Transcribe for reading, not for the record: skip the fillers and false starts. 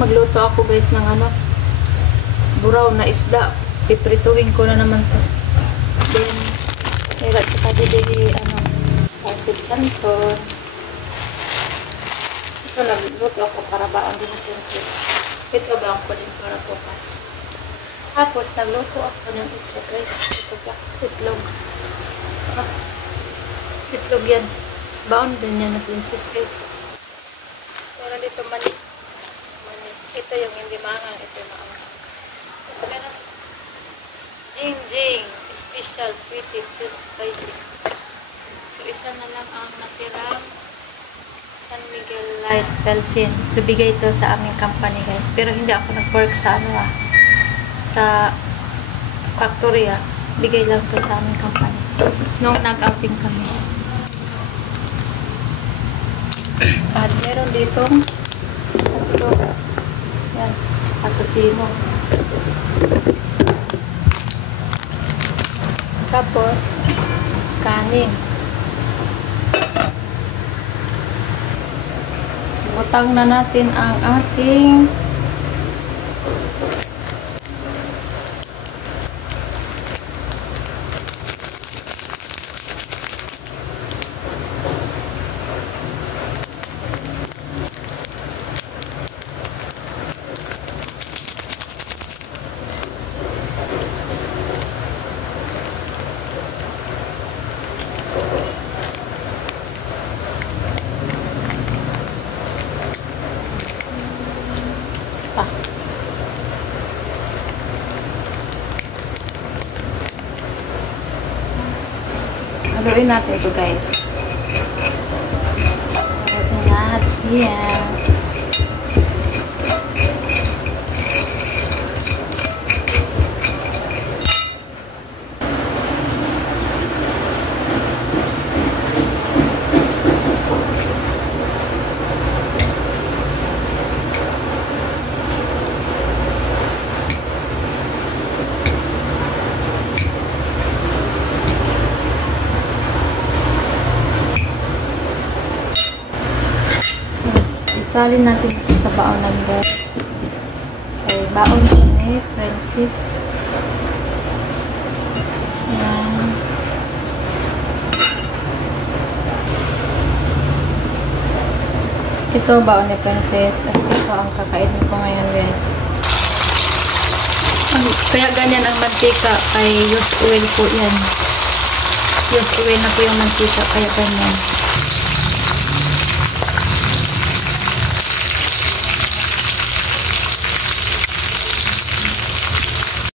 Magluto ako guys ng ano, buraw na isda. Piprituhin ko na naman to. Then, hirat ko pa dili ano, pasit canton. Ito nagluto ako para baon din ng princess. Ito baon ko din para bukas. Tapos nagluto ako ng itlog guys. Ito ba? Itlog. Itlog yan. Baon din yan ng princess guys. Pero dito mani. Ito yung hindi maangang. Ito yung maangang. Tapos meron Jing special sweet just spicy. So isa na lang ang natirang San Miguel Light Belsin. So bigay ito sa aming company guys. Pero hindi ako nag-work sa ano sa factory Bigay lang to sa aming company. Nung nag-outing kami. At meron ditong ito. Yan. Patusino. Tapos, kanin. Butang na natin ang ating haluin natin ito guys. Haluin natin yan. Salin natin ito sa baonan guys. Okay, baon ni Francis. Yan. Ito baon ni Princess. At ito ang kakainin ko ngayon guys. Kaya ganyan ang mantika ay used oil po yan. Used oil na po yung mantika kaya ganyan.